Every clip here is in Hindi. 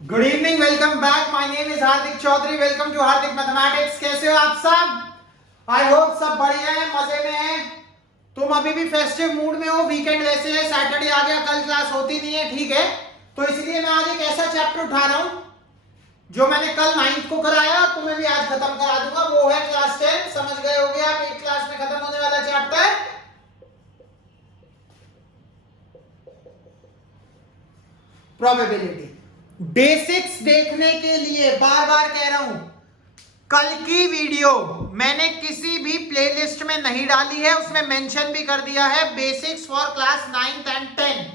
Good evening, welcome back. My name is Hardik Chaudhary. Welcome to Hardik mathematics. कैसे हो आप सब? आई होप सब बढ़िया है, मजे में है। तुम अभी भी फेस्टिव मूड में हो। वीकेंड वैसे है, सैटरडे आ गया, कल क्लास होती नहीं है, ठीक है। तो इसलिए मैं आज एक ऐसा चैप्टर उठा रहा हूं जो मैंने कल 9th को कराया, तुम्हें भी आज खत्म करा दूंगा। वो है क्लास 10। समझ गए होगे आप, एक क्लास में खत्म होने वाला चैप्टर प्रोबेबिलिटी। बेसिक्स देखने के लिए बार बार कह रहा हूं, कल की वीडियो मैंने किसी भी प्लेलिस्ट में नहीं डाली है, उसमें मेंशन भी कर दिया है basics for class 9th and 10th।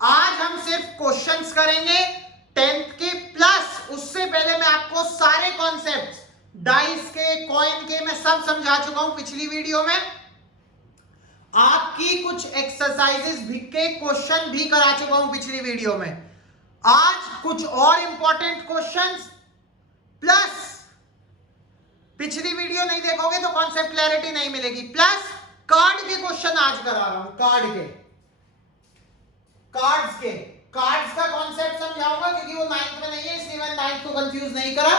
आज हम सिर्फ क्वेश्चंस करेंगे 10th के, प्लस उससे पहले मैं आपको सारे कॉन्सेप्ट्स डाइस के, कॉइन के मैं सब समझा चुका हूं पिछली वीडियो में। आपकी कुछ एक्सरसाइजेस भी के क्वेश्चन भी करा चुका हूं पिछली वीडियो में। आज कुछ और इंपॉर्टेंट क्वेश्चंस, प्लस पिछली वीडियो नहीं देखोगे तो कॉन्सेप्ट क्लैरिटी नहीं मिलेगी, प्लस कार्ड के क्वेश्चन आज करा रहा हूं। कार्ड्स का कॉन्सेप्ट समझाऊंगा क्योंकि वो 9th में नहीं है, इसलिए मैं 9th को कंफ्यूज नहीं करा।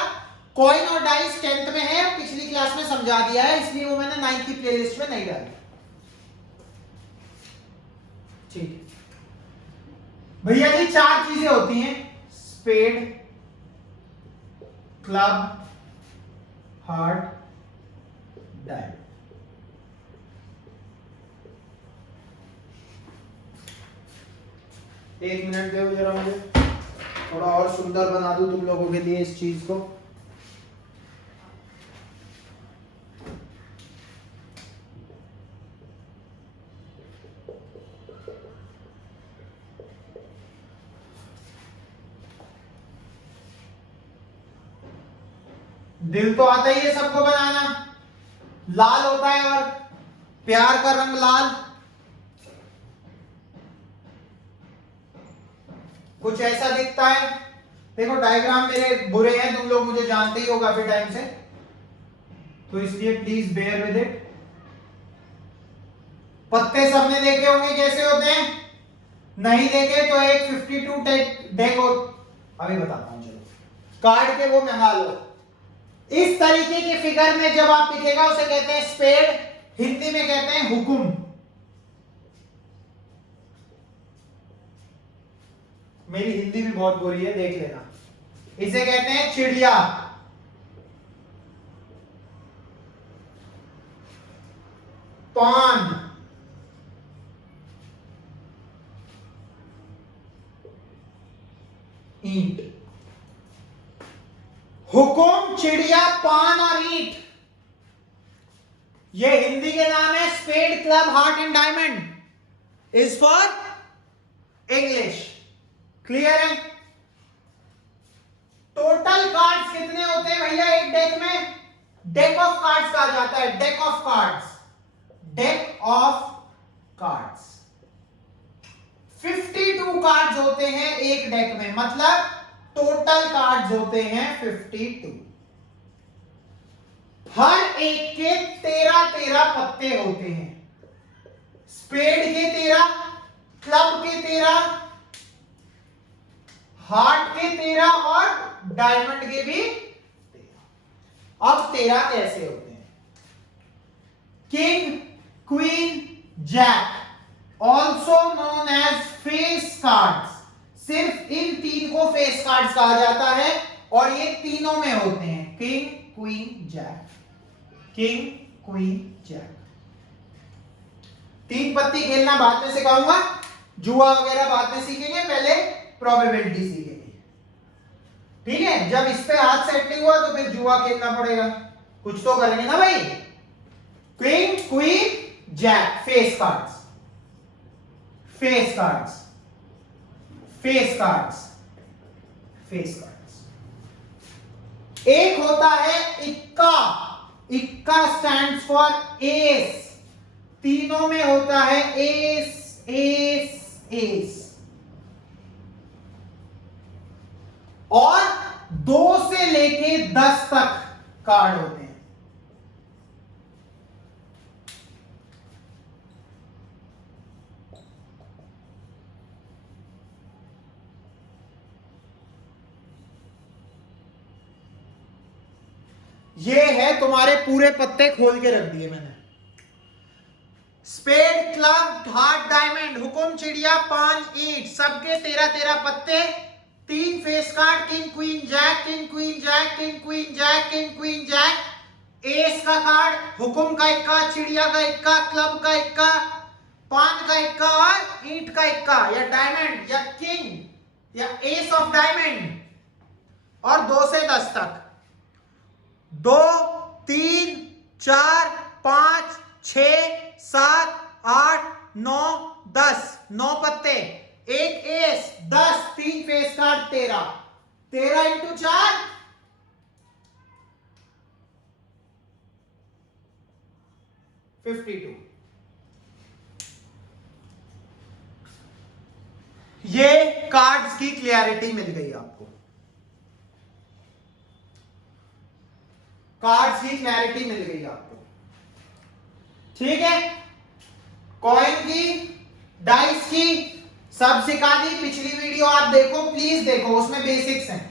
कॉइन और डाइस 10th में है, पिछली क्लास में समझा दिया है, इसलिए वो मैंने 9th की प्लेलिस्ट में नहीं डाली। ठीक है भैया जी, 4 चीजें होती हैं: स्पेड, क्लब, हार्ट, डायमंड। एक मिनट दो जरा, मुझे थोड़ा और सुंदर बना दूं तुम लोगों के लिए इस चीज को। दिल तो आता ही है सबको बनाना, लाल होता है और प्यार का रंग लाल। कुछ ऐसा दिखता है। देखो डायग्राम मेरे बुरे हैं, तुम लोग मुझे जानते ही हो काफी टाइम से, तो इसलिए प्लीज बेयर विद इट। पत्ते सबने देखे होंगे कैसे होते हैं, नहीं देखे तो एक 52 डेक हो, अभी बताता हूं। चलो कार्ड के वो मंगा लो। इस तरीके की फिगर में जब आप दिखेगा उसे कहते हैं स्पेड, हिंदी में कहते हैं हुकुम। मेरी हिंदी भी बहुत बुरी है, देख लेना। इसे कहते हैं चिड़िया, पान, ईंट। हुकुम, चिड़िया, पान और ईंट, ये हिंदी के नाम है। Spade, club, heart and diamond is for English. Clear है? टोटल कार्ड्स कितने होते हैं भैया एक डेक में? डेक ऑफ कार्ड्स कहा जाता है, deck of cards. Deck of cards 52 cards होते हैं एक डेक में, मतलब टोटल कार्ड्स होते हैं 52। हर एक के 13-13 पत्ते होते हैं। स्पेड के 13, क्लब के 13, हार्ट के 13 और डायमंड के भी 13। अब 13 कैसे होते हैं? King, queen, jack, also known as face cards. सिर्फ इन 3 को फेस कार्ड्स कहा जाता है और ये तीनों में होते हैं, king, queen, jack. King, queen, jack. 3 पत्ती खेलना बाद में सिखाऊंगा, जुआ वगैरह बाद में सीखेंगे, पहले प्रोबेबिलिटी सीखेंगे। ठीक है, जब इस पे हाथ सेट नहीं हुआ तो फिर जुआ खेलना पड़ेगा, कुछ तो करेंगे ना भाई। Queen, queen, jack, face cards, face cards, face cards, face cards. एक होता है इक्का, इक्का स्टैंड्स फॉर एस। तीनों में होता है एस, एस, एस। और 2 से लेके 10 तक कार्ड होते हैं। ये है तुम्हारे पूरे पत्ते खोल के रख दिए मैंने। स्पेड, क्लब, हार्ट, डायमंड, हुकुम, चिड़िया, पान, ईंट, सबके 13-13 पत्ते, 3 face card, king queen jack, king queen jack, king queen jack, king queen jack, ace का कार्ड, हुकुम का इक्का, चिड़िया का इक्का, क्लब का इक्का, पान का इक्का और ईंट का इक्का, या डायमंड या किंग या एस ऑफ डायमंड, और 2 से 10 तक 2, 3, 4, 5, 6, 7, 8, 9, 10, 9 पत्ते, एक एस, 10, 3 फेस कार्ड, 13, 13 इंटू 4 52। ये कार्ड्स की क्लियरिटी मिल गई आपको, कार्ड्स की क्लैरिटी मिल गई आपको, ठीक है। कॉइन की, डाइस की सब सिखा दी। पिछली वीडियो आप देखो, प्लीज देखो, उसमें बेसिक्स हैं।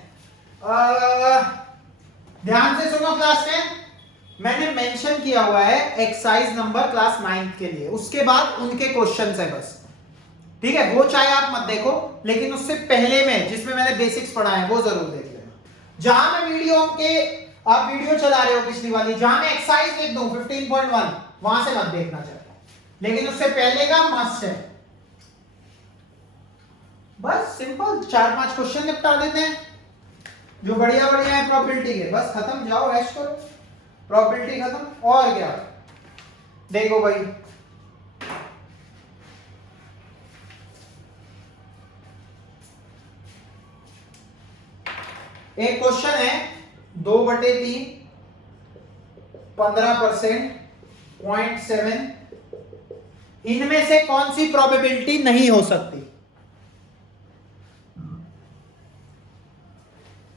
ध्यान से सुनो क्लास 10, मैंने मेंशन किया हुआ है एक्सरसाइज नंबर क्लास 9 के लिए, उसके बाद उनके क्वेश्चंस है बस, ठीक है। वो चाहे आप मत देखो, लेकिन उससे पहले में जिसमें मैंने बेसिक्स पढ़ाए हैं वो जरूर देख लेना। जहां मैं वीडियो के, आप वीडियो चला रहे हो पिछली वाली, जहां मैं एक्सरसाइज लिख दूं 15.1, वहां से मत देखना चाहता, लेकिन उससे पहले का मस्ट है। बस सिंपल 4-5 क्वेश्चन निपटा देते हैं जो बढ़िया बढ़िया है प्रोबेबिलिटी के, बस खत्म, जाओ ऐश करो, प्रोबेबिलिटी खत्म। और क्या, देखो भाई, एक क्वेश्चन है 2/3 15%, 0.7, इनमें से कौन सी प्रोबेबिलिटी नहीं हो सकती?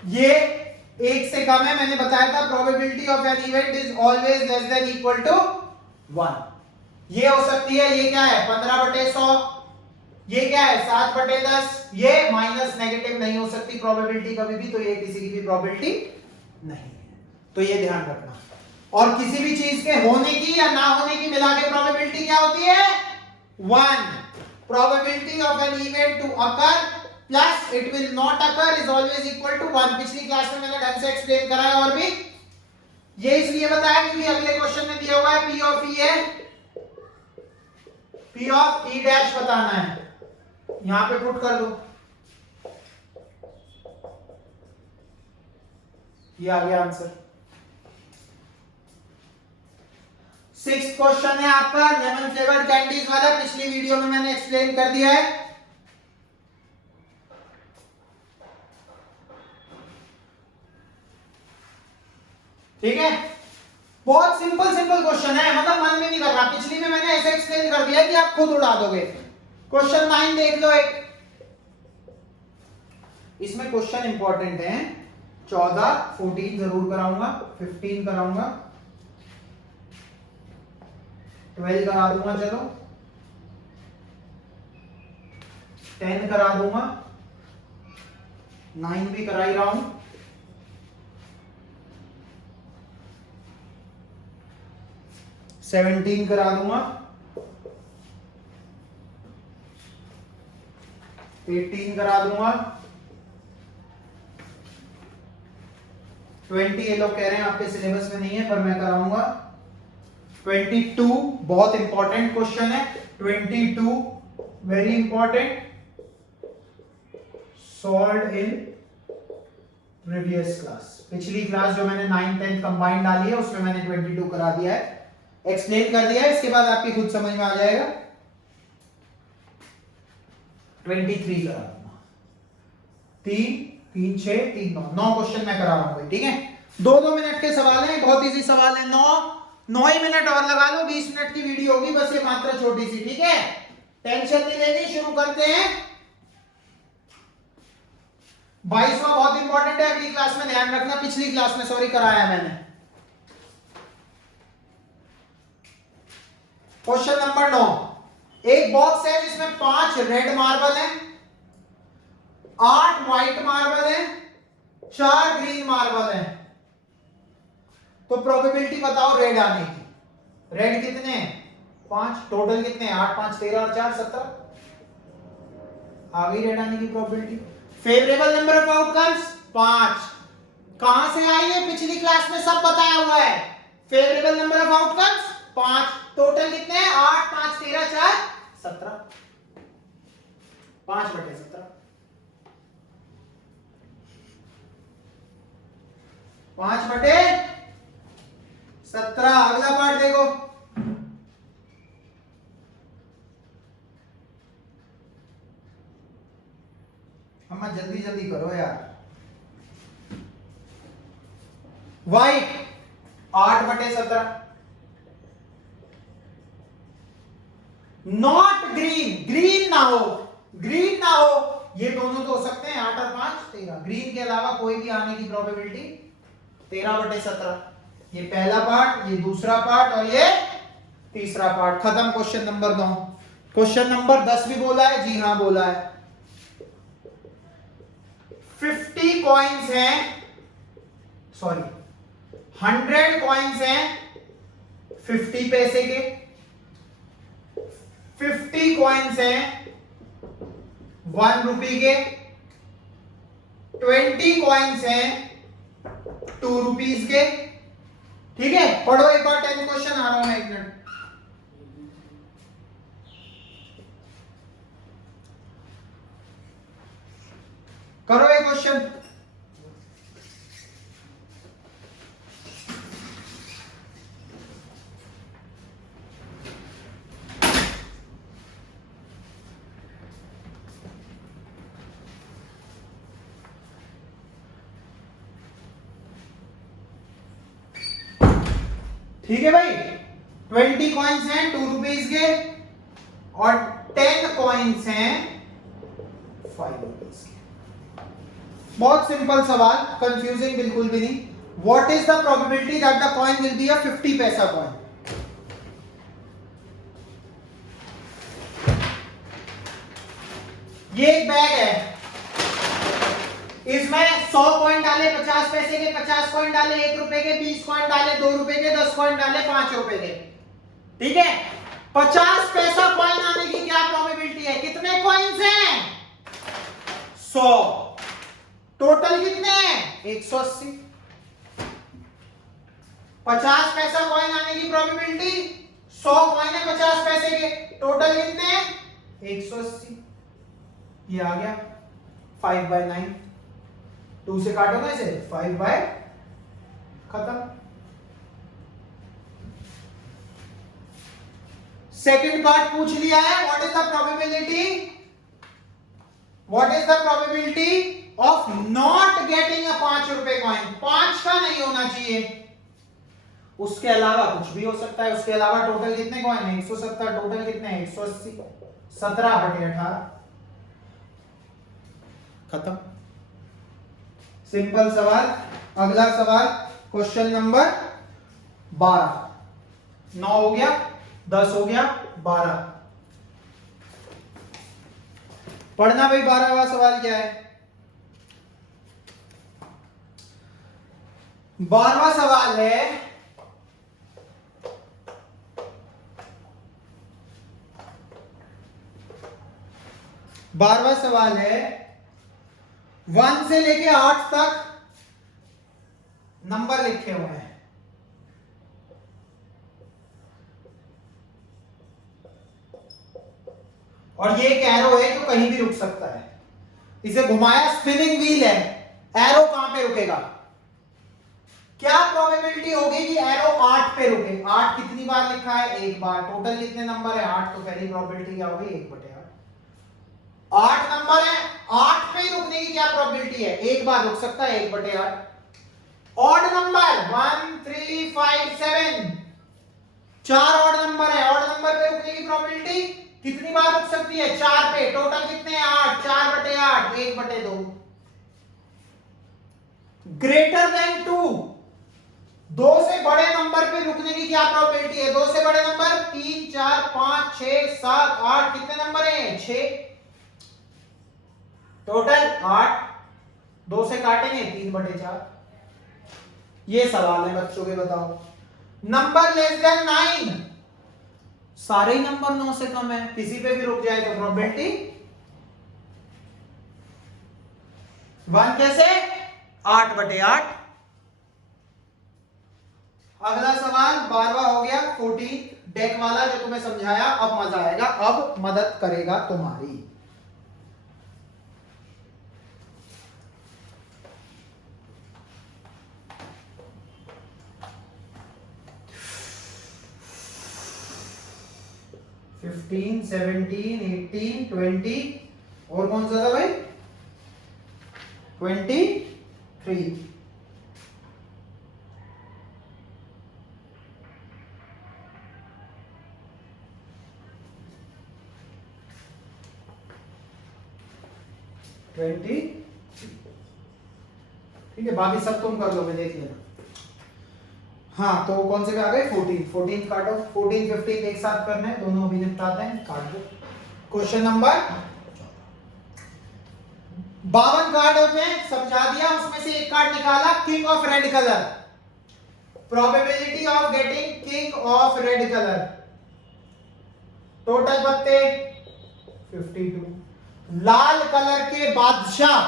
ये 1 से कम है, मैंने बताया था probability of an event is always less than equal to 1। ये हो सकती है, ये क्या है 15/100, ये क्या है 7/10, ये माइनस नेगेटिव नहीं हो सकती प्रोबेबिलिटी कभी भी, तो ये किसी की भी प्रोबेबिलिटी नहीं है, तो ये ध्यान रखना। और किसी भी चीज के होने की या ना होने की मिला के प्रोबेबिलिटी क्या होती है 1। Probability of an event to occur plus it will not occur is always equal to 1। पिछली क्लास में मैंने ढंग से एक्सप्लेन करा है, और भी ये इसलिए बताया क्योंकि अगले क्वेश्चन में दिया हुआ है P ऑफ E है, P ऑफ E डैश बताना है, यहां पे पुट कर दो, ये आ गया आंसर। 6th क्वेश्चन है आपका लेमन फ्लेवर्ड कैंडीज वाला, पिछली वीडियो में मैंने एक्सप्लेन कर दिया है। ठीक है, बहुत सिंपल क्वेश्चन है, मतलब मन में नहीं कर रहा, पिछली में मैंने ऐसे एक्सप्लेन कर दिया कि आप खुद उड़ा दोगे। क्वेश्चन 9 देख लो एक, इसमें क्वेश्चन इंपॉर्टेंट है, 14, 14 जरूर कराऊंगा, 15 कराऊंगा, 12 करा दूंगा, चलो 10 करा दूंगा, 9 भी करा ही रहा हूं, 17 करा दूंगा, 18 करा दूंगा, 20 ये लोग कह रहे हैं आपके सिलेबस में नहीं है पर मैं कराऊंगा, 22 बहुत इंपॉर्टेंट क्वेश्चन है, 22 very important, solved in previous class. पिछली क्लास जो मैंने 9, 10 कंबाइंड डाली है उसमें मैंने 22 करा दिया है, एक्सप्लेन कर दिया है, इसके बाद आपकी खुद समझ में आ जाएगा। 23 करा दूंगा, 3, 3, 6, 3, 9 क्वेश्चन मैं करा रहा हूं भाई, ठीक है। 2-2 मिनट के सवाल हैं, बहुत इजी सवाल है, 9 ही मिनट और लगा लो, 20 मिनट की वीडियो होगी, बस ये मात्रा छोटी सी, ठीक है, टेंशन नहीं लेनी, शुरू करते हैं। 22वां बहुत इंपॉर्टेंट है, अगली क्लास में ध्यान रखना, पिछली क्लास में सॉरी कराया मैंने। क्वेश्चन नंबर 9, एक बॉक्स है जिसमें 5 रेड मार्बल है, 8 व्हाइट मार्बल है, 4 ग्रीन मार्बल है। तो प्रोबेबिलिटी बताओ रेड आने की। रेड कितने हैं? 5। टोटल कितने हैं? 8 5 13 और 4 17। आ गई रेड आने की probability. Favourable number of outcomes 5। कहां से आई है? पिछली क्लास में सब बताया हुआ है। Favourable number of outcomes 5। Total कितने हैं? 8 5 13 4 17। 5/17। 5/17। अगला पार्ट देखो। अम्मा जल्दी जल्दी करो यार। व्हाइट 8/17। नॉट ग्रीन, ग्रीन ना हो, ग्रीन ना हो। ये दोनों तो हो सकते हैं 8 और 5 13। ग्रीन के अलावा कोई भी आने की प्रोबेबिलिटी 13/17। ये पहला पार्ट, ये दूसरा पार्ट और ये तीसरा पार्ट। खत्म क्वेश्चन नंबर 9। क्वेश्चन नंबर 10 भी बोला है? जी हां बोला है। 50 कॉइन्स हैं, सॉरी 100 कॉइन्स हैं 50 पैसे के। 50 कॉइन्स हैं 1 रुपए के। 20 कॉइन्स हैं 2 रुपीज के। ठीक है, पढ़ो एक बार 10 क्वेश्चन। आ रहा हूं मैं, 1 मिनट। करो एक क्वेश्चन। ठीक है भाई, 20 कॉइन्स हैं 2 रुपीज के और 10 कॉइन्स हैं 5 रुपीज के। बहुत सिंपल सवाल, कंफ्यूजिंग बिल्कुल भी नहीं। What is the probability that the coin will be a 50 पैसा कॉइन? ये एक बैग है, इसमें 100 कॉइन डाले 50 पैसे के, 50 कॉइन डाले 1 रुपए के, 20 कॉइन डाले 2 रुपए के, 10 कॉइन डाले 5 रुपए के। ठीक है, 50 पैसा कॉइन आने की क्या प्रोबेबिलिटी है? कितने कॉइन्स हैं? 100। टोटल कितने हैं? 180। 50 पैसा कॉइन आने की प्रोबेबिलिटी, 100 कॉइन है 50 पैसे के, टोटल कितने हैं? 180। ये आ गया 5/9। 2 से काटो ना इसे, 5/, खत्म। सेकंड पार्ट पूछ लिया है। What is the probability, what is the probability of not getting a 5 रुपए कॉइन? 5 का नहीं होना चाहिए, उसके अलावा कुछ भी हो सकता है। उसके अलावा टोटल कितने कॉइन है? 170। टोटल कितने हैं? 180। 17/18, खत्म। सिंपल सवाल। अगला सवाल क्वेश्चन नंबर 12। 9 हो गया, 10 हो गया, 12। पढ़ना भाई। 12वां सवाल क्या है? 12वां सवाल है, बारहवां सवाल है 1 से लेके 8 तक नंबर लिखे हुए हैं। और ये एक एरो है जो कहीं भी रुक सकता है। इसे घुमाया, स्पिनिंग व्हील है, एरो कहां पे रुकेगा? क्या प्रोबेबिलिटी होगी कि एरो 8 पे रुके? 8 कितनी बार लिखा है? 1 बार। टोटल कितने नंबर है? 8। तो पहली प्रोबेबिलिटी क्या होगी? 1/8। 8 नंबर है, 8 पे रुकने की क्या प्रोबेबिलिटी है? 1 बार रुक सकता है, 1/8। ऑड नंबर 1 3 5 7, 4 ऑड नंबर है। ऑड नंबर पे रुकने की प्रोबेबिलिटी कितनी बार रुक सकती है? 4 पे। टोटल कितने हैं? 8। 4/8, 1/2। ग्रेटर देन 2, 2 से बड़े नंबर पे रुकने की क्या प्रोबेबिलिटी है? 2 से बड़े नंबर 3 4 5 6 7 8, कितने नंबर हैं? 6। टोटल 8। 2 से काटेंगे 3/4। ये सवाल है बच्चों के, बताओ। नंबर लेस देन 9, सारे ही नंबर 9 से कम है, किसी पे भी रुक जाए तो प्रोबेबिलिटी 1 कैसे, 8/8। अगला सवाल 12वां हो गया, 14 डेक वाला जो तुम्हें समझाया, अब मजा आएगा, अब मदद करेगा तुम्हारी। फिफ्टीन, 17, 18, 20 और कौन सा था भाई, 23। ठीक है, बाकी सब तुम कर लोगे, देख लेना। हाँ, तो कौन से पे आ गए, 14 काटो, 14, 15 एक साथ करना है, दोनों अभी निपटाते हैं, काट दो। क्वेश्चन नंबर 52 कार्ड होते हैं, समझा दिया, उसमें से एक कार्ड निकाला, king of red colour. Probability of getting king of red colour, total पत्ते 52। लाल कलर के बादशाह,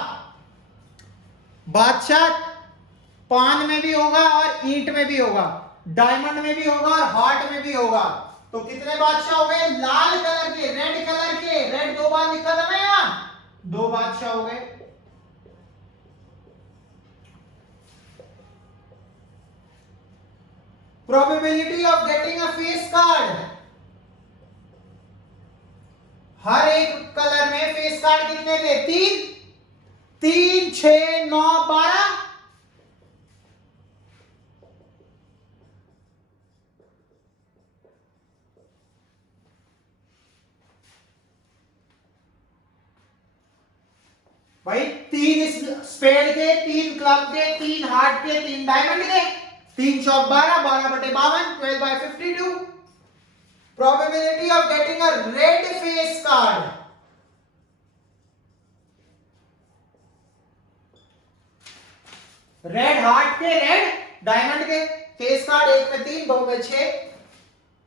पान में भी होगा और ईंट में भी होगा, डायमंड में भी होगा और हार्ट में भी होगा। तो कितने बादशाह हो गए, लाल कलर के, रेड कलर के, रेड 2 बार लिखा था ना यहां, 2 बादशाह हो गए। Probability of getting a face card, हर एक कलर में फेस कार्ड कितने थे, 3, 6, 9, 12। भाई 3 स्पेड के, 3 क्लब के, 3 हार्ट के, 3 डायमंड के, 3 चौक 12, 12/52, 12/52। Probability of getting a red face card, red heart के, रेड डायमंड के फेस कार्ड, 1 में 3, 2 में 6,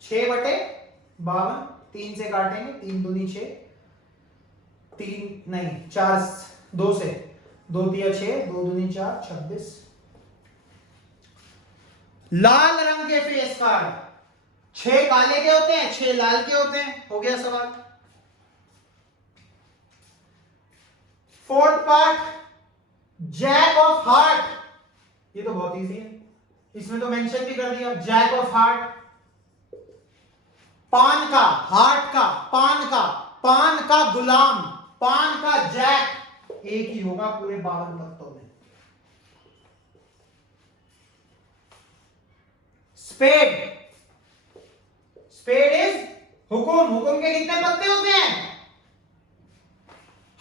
6/52, 3 से काटेंगे, 3 दूनी 6, 3 नहीं 4, 2 से, 2 तिया 6, 2 दूनी 4, 26। लाल रंग के फेस कार्ड, 6 काले के होते हैं, 6 लाल के होते हैं, हो गया सवाल। 4th part, Jack of heart, ये तो बहुत इजी है, इसमें तो मेंशन भी कर दिया, जैक ऑफ हार्ट। पान का, हार्ट का, पान का गुलाम, पान का जैक, एक ही होगा पूरे 52 पत्तों में। स्पेड, स्पेड इज हुकुम, हुकुम के कितने पत्ते होते हैं,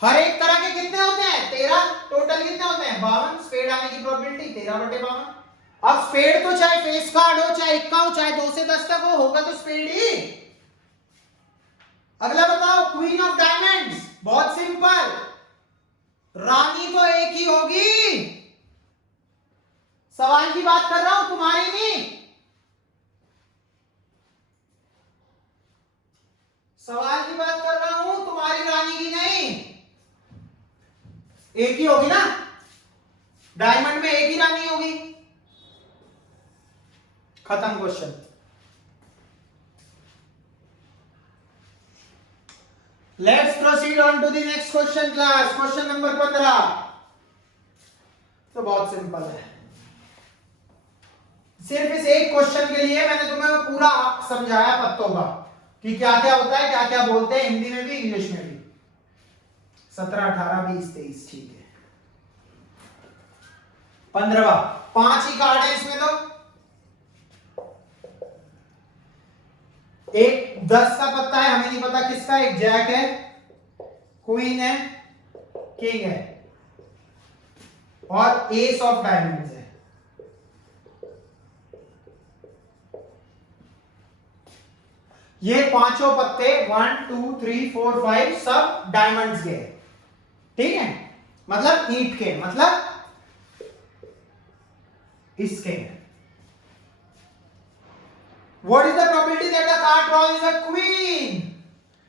हर एक तरह के कितने होते हैं, 13, टोटल कितने होते हैं, 52। स्पेड आने की प्रोबेबिलिटी 13/52। अब स्पेड तो चाहे फेस कार्ड हो, चाहे इक्का हो, चाहे 2 से 10 तक हो, होगा तो स्पेड ही। अगला बताओ, क्वीन ऑफ डायमंड्स, बहुत सिंपल, रानी तो एक ही होगी, सवाल की बात कर रहा हूं, तुम्हारी नहीं, सवाल की बात कर रहा हूं, तुम्हारी रानी की नहीं, एक ही होगी ना, डायमंड में एक ही रानी होगी। खत्म question. Let's proceed on to the next question class. Question number 15 तो बहुत सिंपल है, सिर्फ इस एक क्वेश्चन के लिए मैंने तुम्हें पूरा समझाया पत्तों का कि क्या क्या होता है, क्या क्या बोलते हैं, हिंदी में भी इंग्लिश में भी। 17, 18, 20, 23, ठीक है। 15वां, 5 ही कार्ड है इसमें, तो एक 10 का पत्ता है, हमें नहीं पता किसका, एक जैक है, क्वीन है, किंग है और एस ऑफ डायमंड्स है। ये पांचों पत्ते 1, 2, 3, 4, 5 सब डायमंड्स के, ठीक है, मतलब ईंट के, मतलब इसके। What is the probability that the card drawn is a queen?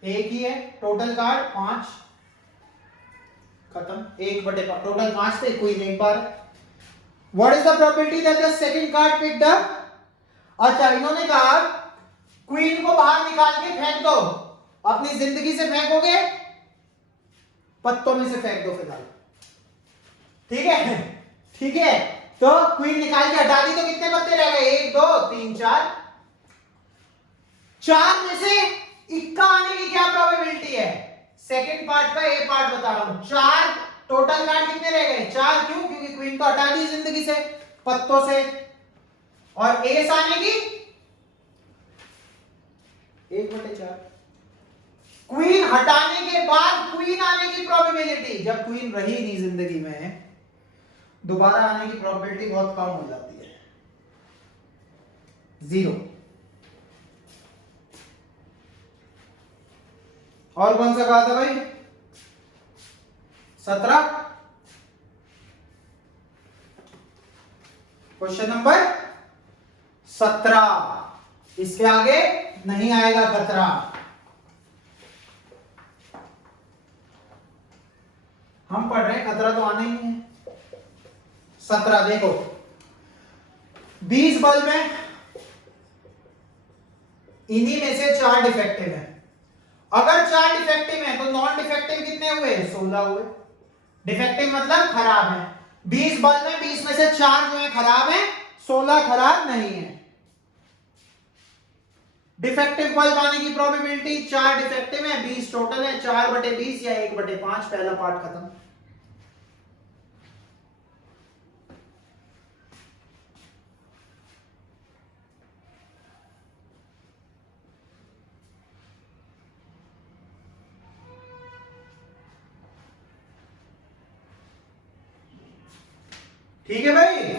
एक ही है, टोटल कार्ड 5, खत्म। 1/5, टोटल 5 थे, क्वीन एक बार। What is the probability that the second card picked up? अच्छा, इन्होंने कहा क्वीन को बाहर निकाल के फेंक दो। अपनी जिंदगी से फेंकोगे, पत्तों में से फेंक दो फिलहाल, ठीक है? ठीक है, तो क्वीन निकाल के हटा दी तो कितने पत्ते रह गए? 1 2 3 4। 4 में से इक्का आने की क्या प्रोबेबिलिटी है? सेकंड पार्ट का ए पार्ट बता रहा हूं। 4 टोटल कार्ड कितने रह गए? 4। क्यों? क्योंकि क्वीन को हटा दी जिंदगी से, पत्तों से। और एस आने की 1/4। क्वीन हटाने के बाद क्वीन आने की प्रोबेबिलिटी, जब क्वीन रही नहीं जिंदगी में, दोबारा आने की प्रोबेबिलिटी बहुत कम हो जाती है, 0। और कौन सा कहा था भाई? 17। क्वेश्चन नंबर 17, इसके आगे नहीं आएगा खतरा। हम पढ़ रहे हैं, खतरा तो आना ही नहीं है। 17 देखो, 20 बल्ब में, इन्हीं में से 4 डिफेक्टिव है। अगर 4 डिफेक्टिव है तो नॉन डिफेक्टिव कितने हुए? 16 हुए। डिफेक्टिव मतलब खराब है। 20 बल्ब में 20 में से 4 जो है खराब है, 16 खराब नहीं है। डिफेक्टिव बल्ब आने की प्रोबेबिलिटी, 4 डिफेक्टिव है, 20 टोटल है, 4/20 या 1/5, पहला पार्ट खत्म। ठीक है भाई?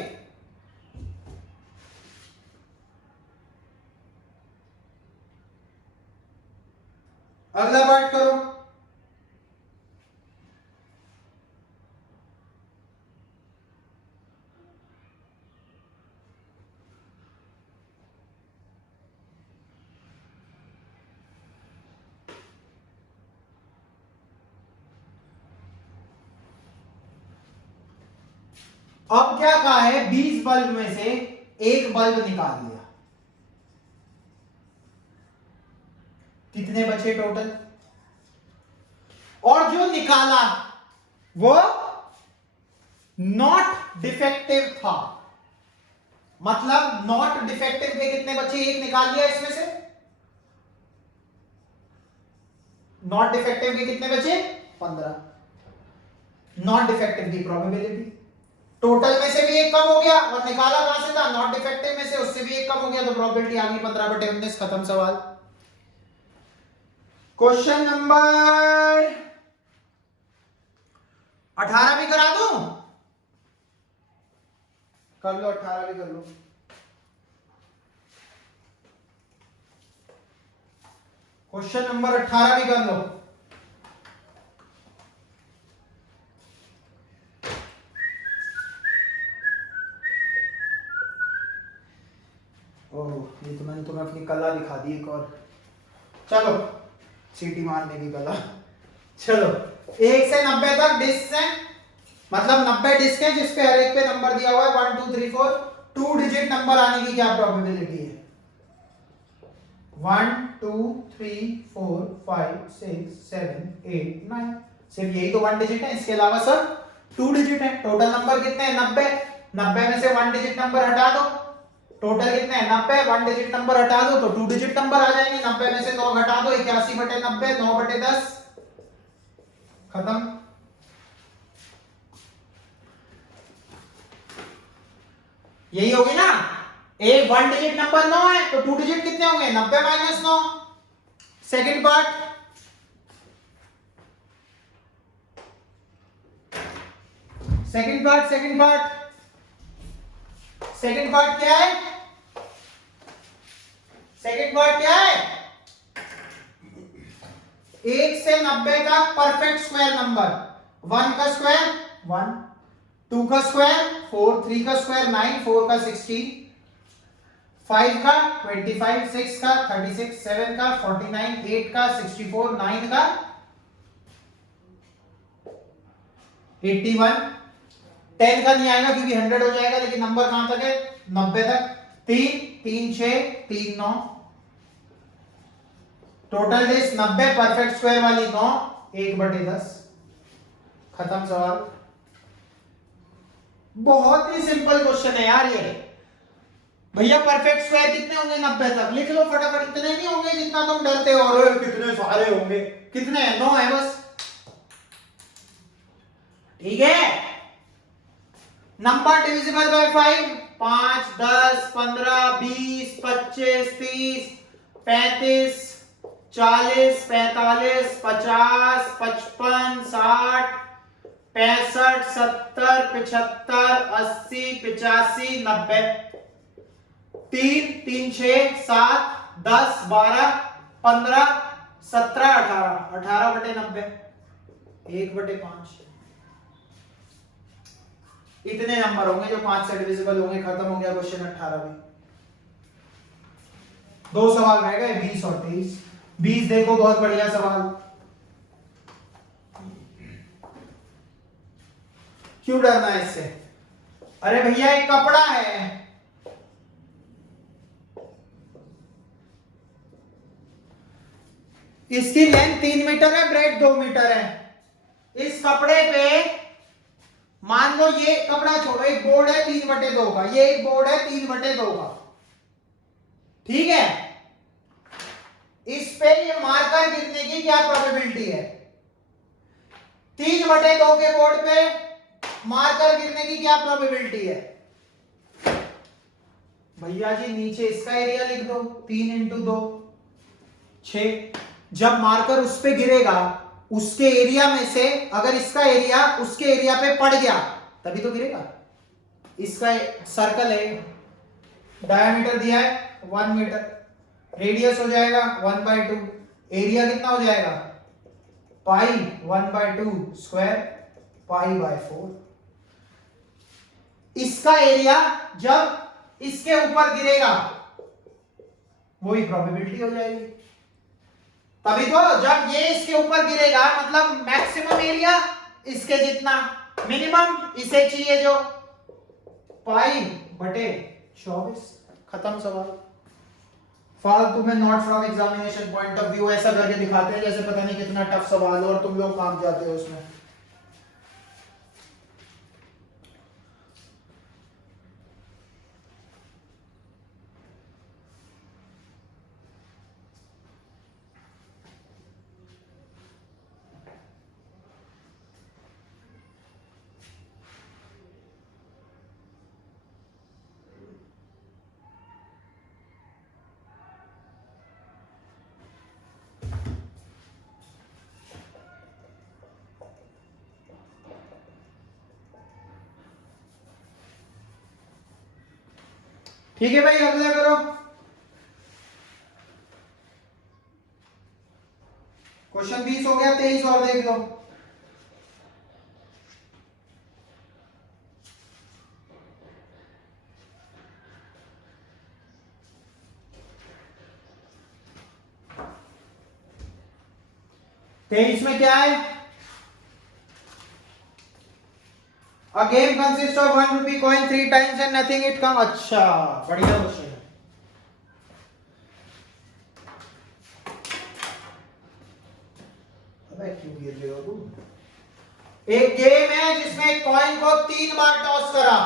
अगला पार्ट करो। अब क्या कहा है? 20 बल्ब में से एक बल्ब निकाल लिया, कितने बचे टोटल? और जो निकाला वो नॉट डिफेक्टिव था, मतलब नॉट डिफेक्टिव के कितने बचे? एक निकाल लिया इसमें से। नॉट डिफेक्टिव के कितने बचे? 15। नॉट डिफेक्टिव की प्रोबेबिलिटी, टोटल में से भी एक कम हो गया, और निकाला कहां से था? नॉट डिफेक्टिव में से, उससे भी एक कम हो गया, तो प्रोबेबिलिटी आ गई 15/19। खत्म सवाल। क्वेश्चन नंबर 18 भी करा दूं? कर लो, 18 भी कर लो। क्वेश्चन नंबर 18 भी कर लो। ओह, ये तो मैंने तुम्हें अपनी कला दिखा दी एक और। चलो, सीटी मारने की कला। चलो, 1 से 90 तक डिस्क है, मतलब 90 डिस्क है जिसपे हर एक पे नंबर दिया हुआ है 1 2 3 4। 2 डिजिट नंबर आने की क्या प्रोबेबिलिटी है? 1 2 3 4 5 6 7 8 9। सिर्फ यही तो 1 डिजिट है, इसके अलावा सब 2 डिजिट है। टोटल नंबर कितने हैं? 90। 90 में से 1 डिजिट नंबर हटा दो, टोटल कितने हैं? 90। 1 डिजिट नंबर हटा दो तो 2 डिजिट नंबर आ जाएंगे। 90 में से 9 घटा दो, 81/90, 9/10, खत्म। यही होगी ना? एक 1 डिजिट नंबर 9 है तो 2 डिजिट कितने होंगे? 90 - 9। Second part, second part, second part, second part क्या है? सेकंड पार्ट क्या है? 1 से 90 का परफेक्ट स्क्वायर नंबर। 1 का स्क्वायर 1, 2 का स्क्वायर 4, 3 का स्क्वायर 9, 4 का 16, 5 का 25, 6 का 36, 7 का 49, 8 का 64, 9 का 81, 10 का नहीं आएगा क्योंकि 100 हो जाएगा, लेकिन नंबर कहां तक है 90 तक। 3 3 6 3 9, टोटल डेज 90, परफेक्ट स्क्वायर वाली 9, 1/10। खत्म सवाल। बहुत ही सिंपल क्वेश्चन है यार ये। भैया परफेक्ट स्क्वायर कितने होंगे 90 तक, लिख लो फटाफट। इतने नहीं होंगे जितना तुम डरते हो, और कितने सारे होंगे, कितने हैं 9 है बस। ठीक है, नंबर डिविजिबल बाय 5, 5 10 15 20 25 30 35 40 45 50 55 60 65 70 75 80 85 90। 3 3 6 7 10 12 15 17 18, 18/90, 1/5। इतने नंबर होंगे जो 5 से डिविजिबल होंगे। खत्म हो गया क्वेश्चन 18 भी। 2 सवाल रह गए, 20 और 23। 20 देखो, बहुत बढ़िया सवाल। क्यों डरना है इससे? अरे भैया एक कपड़ा है, इसकी लेंथ 3 मीटर है, ब्रेड 2 मीटर है। इस कपड़े पे मान लो, ये कपड़ा छोड़ो, एक बोर्ड है 3/2 का, ये एक बोर्ड है 3/2 का, ठीक है। इस पे ये मार्कर गिरने की क्या प्रोबेबिलिटी है? 3/2 के बोर्ड पे मार्कर गिरने की क्या प्रोबेबिलिटी है? भैया जी नीचे इसका एरिया लिख दो, 3 × 2 6। जब मार्कर उस पे गिरेगा, उसके एरिया में से अगर इसका एरिया उसके एरिया पे पड़ गया तभी तो गिरेगा। इसका सर्कल है, डायमीटर दिया है 1 मीटर, रेडियस हो जाएगा 1/2, एरिया कितना हो जाएगा पाई 1/2 स्क्वायर π/4। इसका एरिया जब इसके ऊपर गिरेगा वही प्रोबेबिलिटी हो जाएगी। तभी तो जब ये इसके ऊपर गिरेगा मतलब मैक्सिमम एरिया इसके जितना, मिनिमम इसे चाहिए जो π/24। खत्म सवाल। फालतू में not from examination point of view ऐसा करके दिखाते हैं जैसे पता नहीं कितना टफ सवाल हो और तुम लोग भाग जाते हो उसमें। ठीक है भाई, अगला करो। क्वेश्चन 20 हो गया, 23 और देख लो। तेईस में क्या है? A game consists of 1 rupee coin 3 times and nothing it come। अच्छा, बढ़िया क्वेश्चन है। अबे क्यों गिर रहे हो तुम? एक गेम है जिसमें एक कॉइन को 3 बार टॉस करा।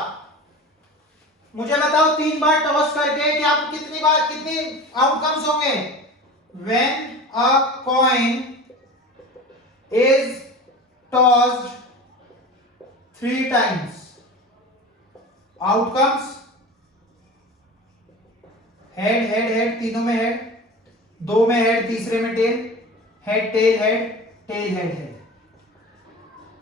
मुझे बताओ 3 बार टॉस करके क्या कितनी बार कितनी आउटकम्स होंगे? When a coin is tossed 3 times, outcomes head head head, तीनों में हेड, 2 में हेड, तीसरे में tail, head tail head, tail head head,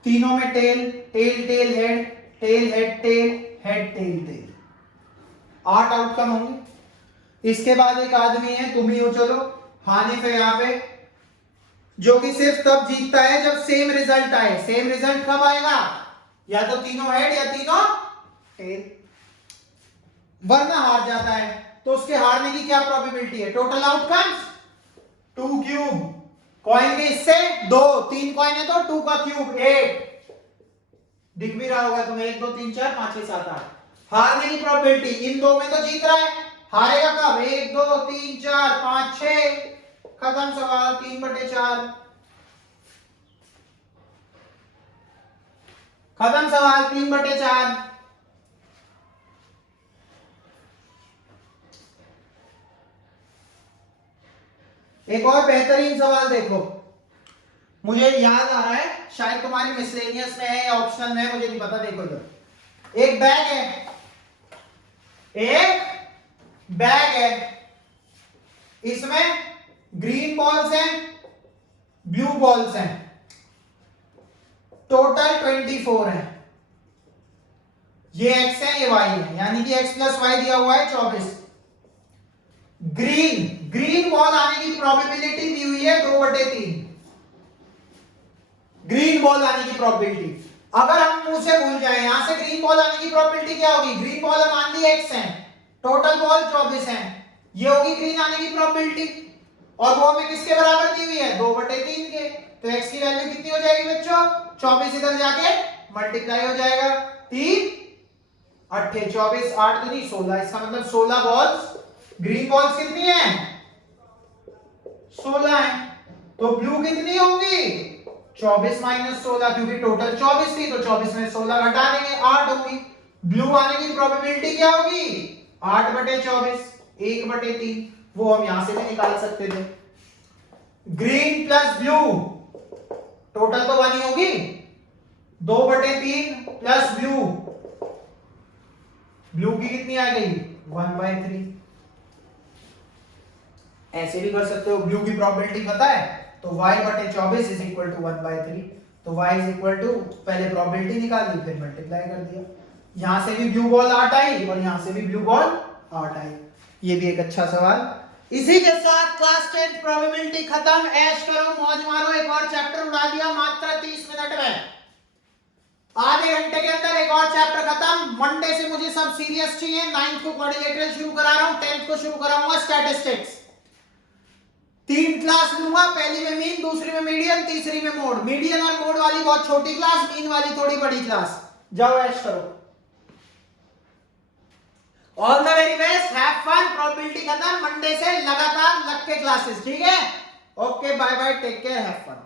तीनों में tail tail tail head, tail head tail, head tail tail. 8 outcome होंगे। इसके बाद एक आदमी है, तुम ही हो, चलो हानिफ है यहां पे, जो कि सिर्फ तब जीतता है जब सेम रिजल्ट आए। सेम रिजल्ट कब आएगा? या तो तीनों हेड या तीनों टेल, वरना हार जाता है। तो उसके हारने की क्या प्रोबेबिलिटी है? टोटल आउटकम्स 2 क्यूब, कॉइन के इससे 2, 3 कॉइन है तो 2 का क्यूब 8, दिख भी रहा होगा तुम्हें, 1 2 3 4 5 6 7 8। हारने की प्रोबेबिलिटी, इन दो में तो जीत रहा है, हारेगा कब? 1 2 3 4 5 6, खत्म सवाल। 3/4 खत्म सवाल, 3/4। एक और बेहतरीन सवाल देखो, मुझे याद आ रहा है, शायद तुम्हारी मिसलेनियस में है या ऑप्शनल में है, मुझे नहीं पता। देखो इधर एक बैग है, एक बैग है, इसमें ग्रीन बॉल्स हैं, ब्लू बॉल्स हैं, टोटल 24 है। ये x है, ये y है, यानी कि x + y दिया हुआ है 24। ग्रीन बॉल आने की प्रोबेबिलिटी दी हुई है 2/3, ग्रीन बॉल आने की प्रोबेबिलिटी। अगर हम मुंह से भूल जाए, यहां से ग्रीन बॉल आने की प्रोबेबिलिटी क्या होगी? ग्रीन बॉल मान ली x है, टोटल बॉल 24 है, ये होगी ग्रीन आने की प्रोबेबिलिटी, और वो हमें किसके बराबर दी हुई है? 2/3 के। तो x की वैल्यू कितनी हो जाएगी बच्चों? 24 इधर जाके मल्टीप्लाई हो जाएगा, 3 8 24, 8 तो नहीं 16, इसका मतलब 16 बॉल्स। ग्रीन बॉल्स कितनी है? 16 है। तो ब्लू कितनी होंगी? 24 - 16, क्योंकि टोटल 24 थी, तो 24 में 16 घटा देंगे, 8 होगी। ब्लू आने की प्रोबेबिलिटी क्या होगी? 8/24, 1/3, वो हम यहां से भी निकाल सकते थे। ग्रीन प्लस ब्लू, टोटल तो 1 ही होगी, 2/3 प्लस ब्लू, ब्लू की कितनी आ गई? 1/3। ऐसे भी कर सकते हो, ब्लू की प्रोबेबिलिटी पता है तो y/24 = 1/3। तो y = पहले प्रोबेबिलिटी निकाली, फिर मल्टीप्लाई कर दिया। यहां से भी ब्लू बॉल 8 आई और यहां से भी ब्लू बॉल 8 आई। ये भी एक अच्छा सवाल। इसी के साथ क्लास 10 प्रोबेबिलिटी खत्म। ऐश करो, मौज मारो, एक और चैप्टर उड़ा दिया मात्र 30 मिनट में। आधे घंटे के अंदर एक और चैप्टर खत्म। मंडे से मुझे सब सीरियस चाहिए। 9th को क्वाड्रिलेटरल शुरू करा रहा हूं, 10th को शुरू कराऊंगा स्टैटिस्टिक्स। 3 क्लास लूंगा, पहली में मीन, दूसरी में मीडियन, तीसरी में मोड। मीडियन और मोड वाली बहुत छोटी क्लास, मीन वाली थोड़ी बड़ी क्लास। जाओ ऐश करो। All the very best, have fun. Probability खत्म, मंडे से लगातार लग के क्लासेस, ठीक है? Okay, bye bye, take care, have fun.